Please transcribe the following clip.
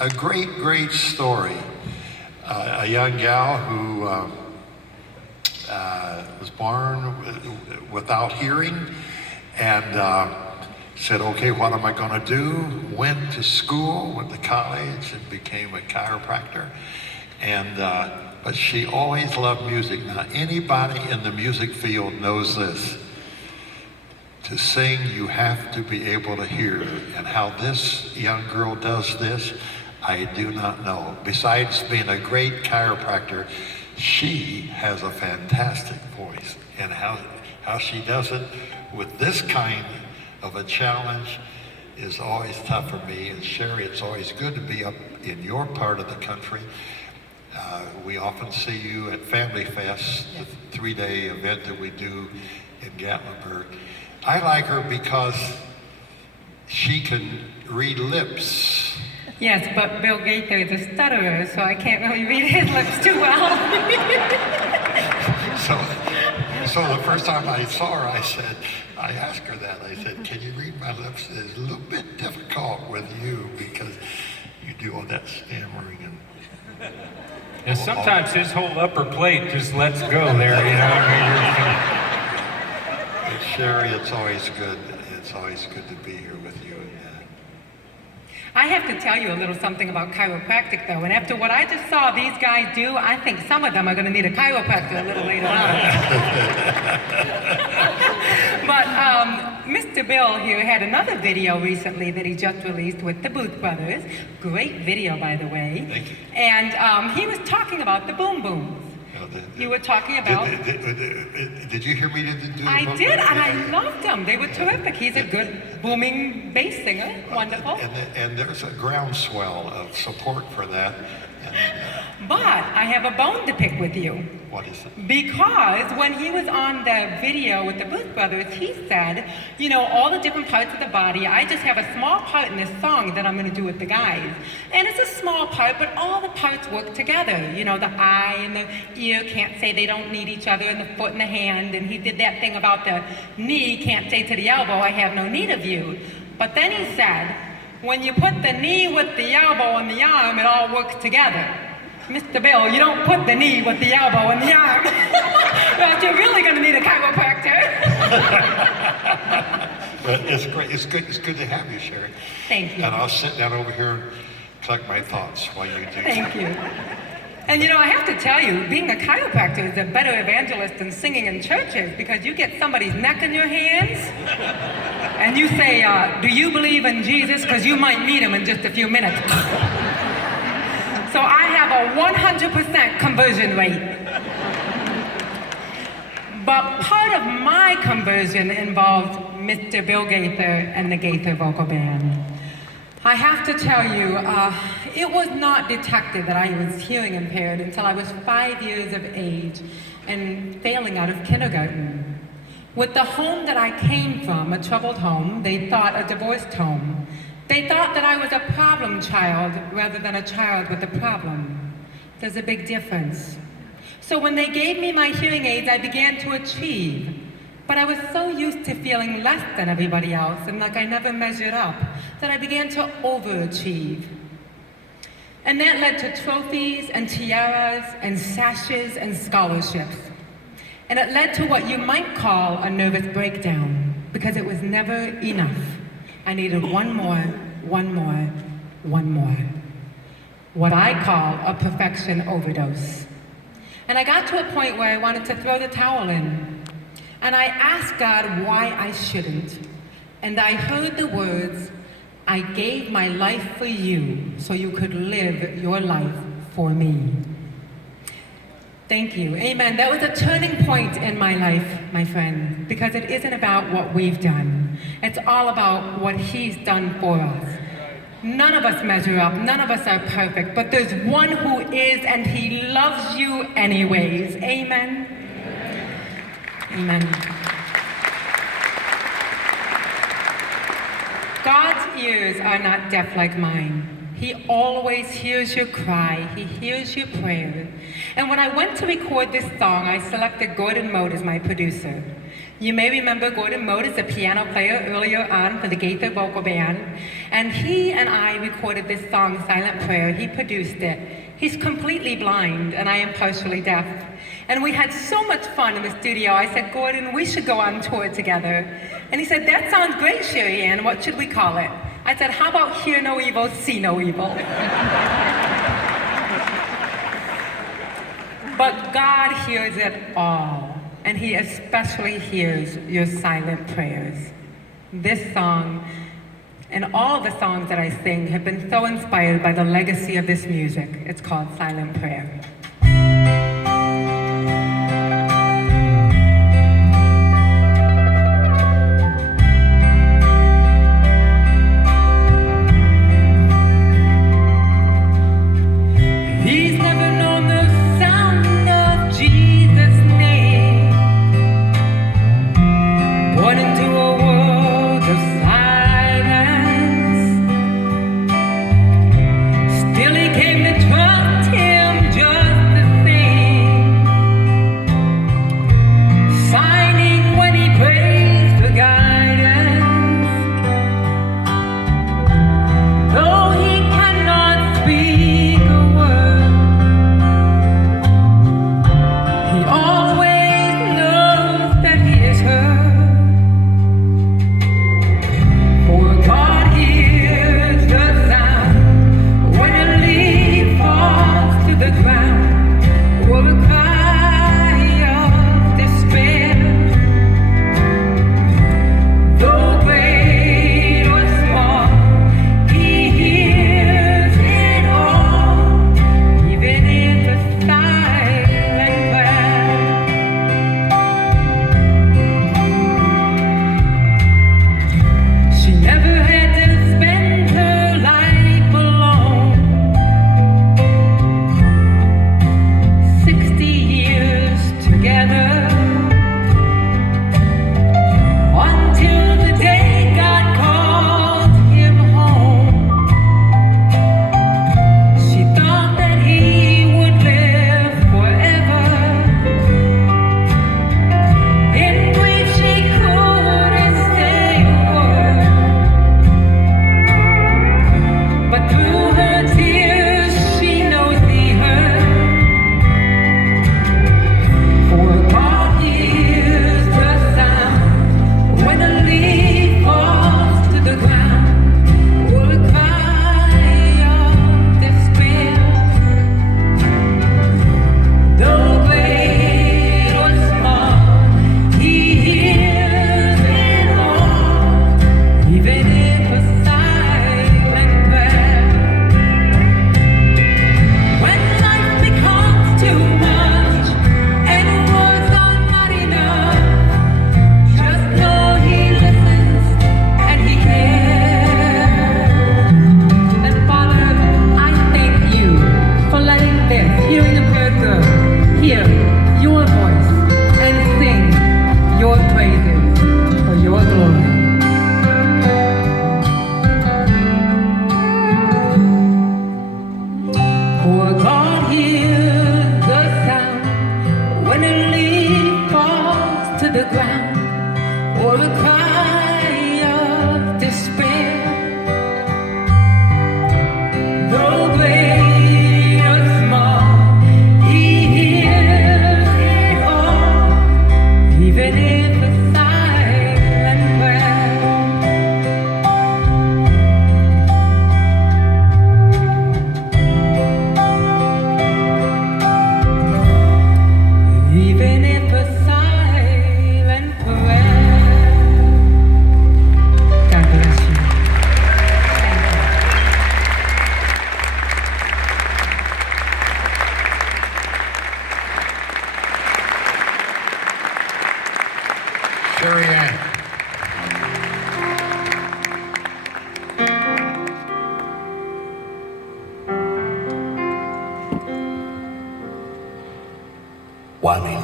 a great story. A young gal who was born without hearing and said, okay, what am I going to do? Went to school, went to college, and became a chiropractor. And but she always loved music. Now, anybody in the music field knows this. To sing, you have to be able to hear. And how this young girl does this, I do not know. Besides being a great chiropractor, she has a fantastic voice. And how she does it with this kind of a challenge is always tough for me. And Sherry, it's always good to be up in your part of the country. We often see you at Family Fest, the 3-day event that we do in Gatlinburg. I like her because she can read lips. Yes, but Bill Gaither is a stutterer, so I can't really read his lips too well. So the first time I saw her, I asked her that. I said, can you read my lips? It's a little bit difficult with you because you do all that stammering and sometimes his whole upper plate just lets go there, you know. But Sherry, it's always good. It's always good to be here with you. I have to tell you a little something about chiropractic, though. And after what I just saw these guys do, I think some of them are going to need a chiropractor a little later on. But Mr. Bill here had another video recently that he just released with the Booth Brothers. Great video, by the way. Thank you. And he was talking about the boom booms. You were talking about... Did you hear me do the I did, and I loved them. They were terrific. He's a good booming bass singer. Wonderful. And there's a groundswell of support for that. But I have a bone to pick with you. What is it? Because when he was on the video with the Booth Brothers, he said, you know, all the different parts of the body, I just have a small part in this song that I'm going to do with the guys. And it's a small part, but all the parts work together. You know, the eye and the ear can't say they don't need each other, and the foot and the hand. And he did that thing about the knee can't say to the elbow, I have no need of you. But then he said, when you put the knee with the elbow and the arm, it all works together. Mr. Bill, you don't put the knee with the elbow and the arm. But you're really going to need a chiropractor. But it's great. It's good to have you, Sherry. Thank you. And I'll sit down over here and collect my thoughts while you do. Thank you. And you know, I have to tell you, being a chiropractor is a better evangelist than singing in churches, because you get somebody's neck in your hands and you say, do you believe in Jesus? Because you might meet him in just a few minutes. So I have a 100% conversion rate. But part of my conversion involved Mr. Bill Gaither and the Gaither Vocal Band. I have to tell you, it was not detected that I was hearing impaired until I was 5 years of age and failing out of kindergarten. With the home that I came from, a troubled home, they thought a divorced home. They thought that I was a problem child rather than a child with a problem. There's a big difference. So when they gave me my hearing aids, I began to achieve. But I was so used to feeling less than everybody else and like I never measured up that I began to overachieve. And that led to trophies and tiaras and sashes and scholarships. And it led to what you might call a nervous breakdown, because it was never enough. I needed one more, one more, one more. What I call a perfection overdose. And I got to a point where I wanted to throw the towel in. And I asked God why I shouldn't. And I heard the words, I gave my life for you so you could live your life for me. Thank you. Amen. That was a turning point in my life, my friend, because it isn't about what we've done. It's all about what He's done for us. None of us measure up. None of us are perfect, but there's one who is, and He loves you anyways. Amen. Amen. God's ears are not deaf like mine. He always hears your cry. He hears your prayer. And when I went to record this song, I selected Gordon Mote as my producer. You may remember Gordon Mote as a piano player earlier on for the Gaither vocal band, and he and I recorded this song, Silent Prayer. He produced it. He's completely blind, and I am partially deaf. And we had so much fun in the studio. I said, Gordon, we should go on tour together. And he said, that sounds great, Sherry Ann. What should we call it? I said, how about Hear No Evil, See No Evil? But God hears it all, and He especially hears your silent prayers. This song and all the songs that I sing have been so inspired by the legacy of this music. It's called Silent Prayer. He's never known the sound of Jesus' name, born into a world of silence. Still he came to trust Him just the same, signing when he prays for guidance. Though he cannot speak a word, he always knows that he is heard. For God hears the sound when a leaf falls to the ground, or a cry of despair. Though great or small, He hears it all, even if a silent prayer. She never had to spend her life alone. 60 years together, until the day God called him home. She thought that he would live forever. In grief she couldn't say a word, but through her tears she knows He heard. For God hears the sound when a leaf falls to the ground, or a cry of despair. Though great or small, He hears it all, even if a silent prayer. When life becomes too much and words are not enough, just know He listens and He cares. And Father, I thank You for letting this Hearing a Prayer girl hear Your voice and sing Your praises for Your glory. For God hears the sound when a leaf falls to the ground, or a cry of despair. Though great or small, He hears it all, even if a silent prayer. Even if a silent prayer. God bless you. Thank you. Sherry Ann. One in